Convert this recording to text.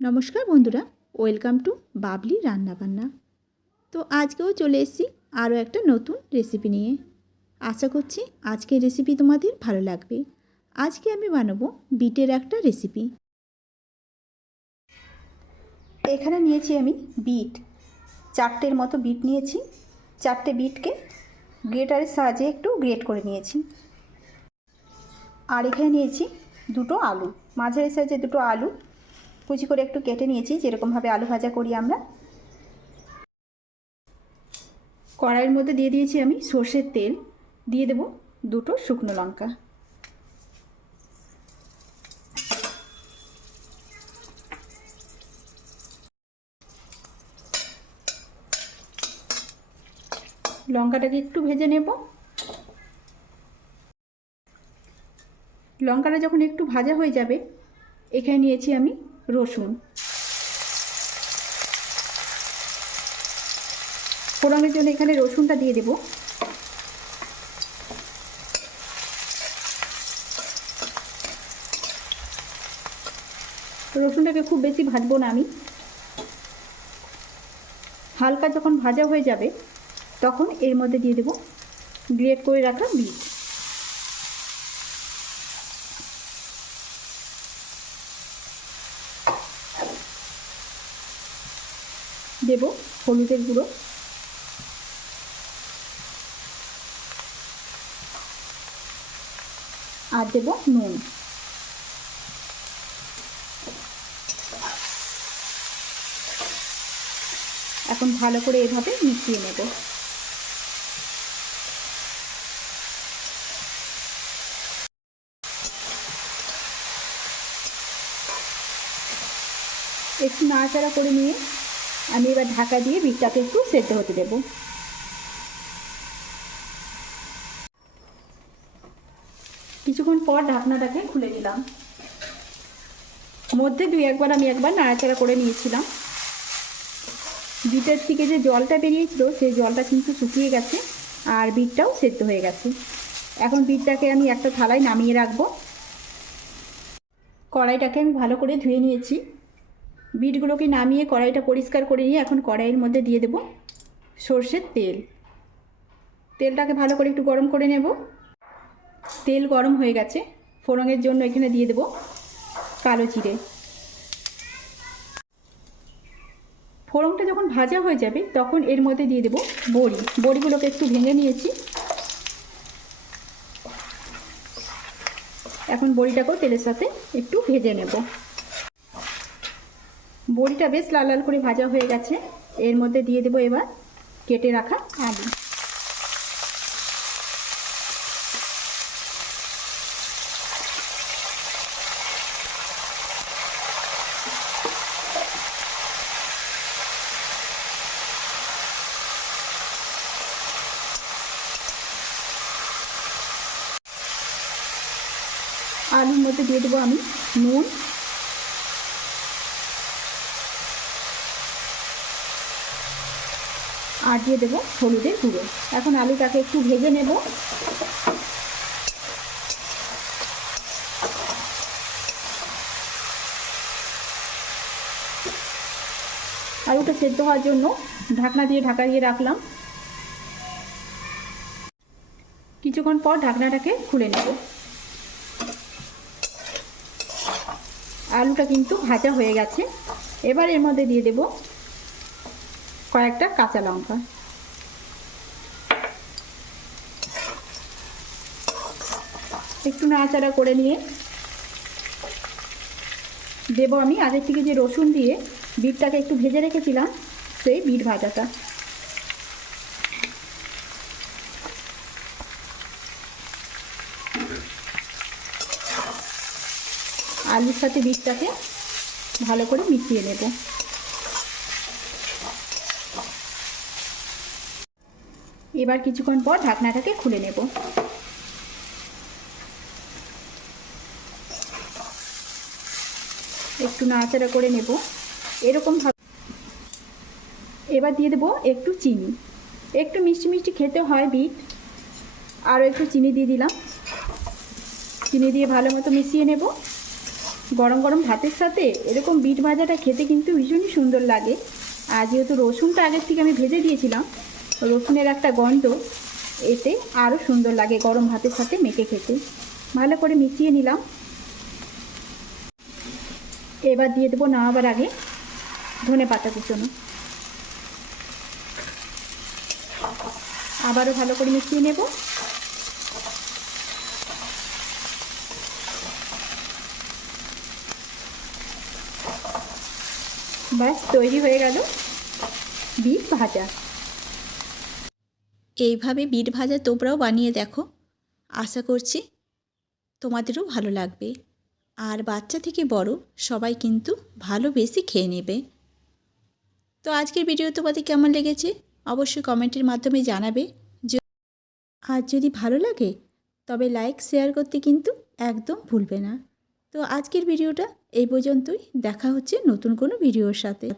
নমস্কার বন্ধুরা, welcome to Babli রান্নাবান্না। তো আজকেও চলে এসেছি আরও একটা নতুন রেসিপি নিয়ে। আশা করছি আজকের রেসিপি তোমাদের ভালো লাগবে। আজকে আমি বানাবো বিটের একটা রেসিপি। এখানে নিয়েছি আমি বিট। চারটের মতো বিট নিয়েছি। চারটে বিটকে গ্রেটারের সাহায্যে একটু গ্রেট করে নিয়েছি। আর এখানে নিয়েছি দুটো আলু। মাঝারি সাইজে দুটো আলু কুচি করে একটু কেটে নিয়েছি, যেরকমভাবে আলু ভাজা করি আমরা। কড়াইয়ের মধ্যে দিয়ে দিয়েছি আমি সর্ষের তেল। দিয়ে দেব দুটো শুকনো লঙ্কা। লঙ্কাটাকে একটু ভেজে নেব। লঙ্কাটা যখন একটু ভাজা হয়ে যাবে, এখানে নিয়েছি আমি রসুন। ফোড়নের জন্য এখানে রসুনটা দিয়ে দেব। রসুনটাকে খুব বেশি ভাজবো না আমি। হালকা যখন ভাজা হয়ে যাবে, তখন এর মধ্যে দিয়ে দেব, গ্রেট করে রাখা বিট। দেব হলুদের গুঁড়ো। আর দেব নুন। এখন ভালো করে এভাবে মিশিয়ে নেব। একটু নাড়াচাড়া করে নিয়ে আমি এবার ঢাকা দিয়ে বিটটাকে একটু সেদ্ধ হতে দেব। কিছুক্ষণ পর ঢাকনাটাকে খুলে নিলাম। মধ্যে দুই একবার আমি একবার নাড়াচাড়া করে নিয়েছিলাম। বিটের থেকে যে জলটা বেরিয়েছিল, সেই জলটা কিন্তু শুকিয়ে গেছে আর বিটটাও সেদ্ধ হয়ে গেছে। এখন বিটটাকে আমি একটা থালায় নামিয়ে রাখব। কড়াইটাকে আমি ভালো করে ধুয়ে নিয়েছি। বিটগুলোকে নামিয়ে কড়াইটা পরিষ্কার করে নিয়ে এখন কড়াইয়ের মধ্যে দিয়ে দেব সর্ষের তেল। তেলটাকে ভালো করে একটু গরম করে নেব। তেল গরম হয়ে গেছে। ফোড়নের জন্য এখানে দিয়ে দেব কালো জিরে। ফোড়নটা যখন ভাজা হয়ে যাবে তখন এর মধ্যে দিয়ে দেব বড়ি। বড়িগুলোকে একটু ভেঙে নিয়েছি। এখন বড়িটাকেও তেলের সাথে একটু ভেজে নেব। বড়িটা বেশ লাল লাল করে ভাজা হয়ে গেছে। এর মধ্যে দিয়ে দেবো এবার কেটে রাখা আলু। আলুর মধ্যে দিয়ে দেবো আমি নুন আর দিয়ে দেবো হলুদের গুঁড়ো। এখন আলুটাকে একটু ভেজে নেব। আলুটা সেদ্ধ হওয়ার জন্য ঢাকনা দিয়ে ঢাকা দিয়ে রাখলাম। কিছুক্ষণ পর ঢাকনাটাকে খুলে নেব। আলুটা কিন্তু ভাজা হয়ে গেছে। এবার এর মধ্যে দিয়ে দেব কয়েকটা কাঁচা লঙ্কা। একটু নাড়াচাড়া করে নিয়ে দেব আমি। আগের থেকে যে রসুন দিয়ে বিটটাকে একটু ভেজে রেখেছিলাম, সেই বিট ভাজাটা। আলুর সাথে বিটটাকে ভালো করে মিশিয়ে নেব। এবার কিছুক্ষণ পর ঢাকনাটাকে খুলে নেব। একটু নাড়াচাড়া করে নেব। এরকম এবার দিয়ে দেবো একটু চিনি। একটু মিষ্টি মিষ্টি খেতে হয় বিট। আরও একটু চিনি দিয়ে দিলাম। চিনি দিয়ে ভালো মতো মিশিয়ে নেব। গরম গরম ভাতের সাথে এরকম বিট ভাজাটা খেতে কিন্তু ভীষণই সুন্দর লাগে। আর যেহেতু রসুনটা আগের থেকে আমি ভেজে দিয়েছিলাম রসুনের একটা গন্ধ, এতে আরও সুন্দর লাগে গরম ভাতের সাথে মেখে খেতে। ভালো করে মিশিয়ে নিলাম। এবার দিয়ে দেবো নামাবার আগে ধনে পাতা কুচোনো আবারও ভালো করে মিশিয়ে নেব। ব্যাস, তৈরি হয়ে গেল। বিট ভাজা। এইভাবে বিট ভাজা তোমরাও বানিয়ে দেখো। আশা করছি তোমাদেরও ভালো লাগবে। আর বাচ্চা থেকে বড় সবাই কিন্তু ভালো বেশি খেয়ে নেবে। তো আজকের ভিডিও তোমাদের কেমন লেগেছে? অবশ্যই কমেন্টের মাধ্যমে জানাবে। আর যদি ভালো লাগে, তবে লাইক, শেয়ার করতে কিন্তু একদম ভুলবে না। তো আজকের ভিডিওটা এই পর্যন্তই। দেখা হচ্ছে নতুন কোনো ভিডিওর সাথে।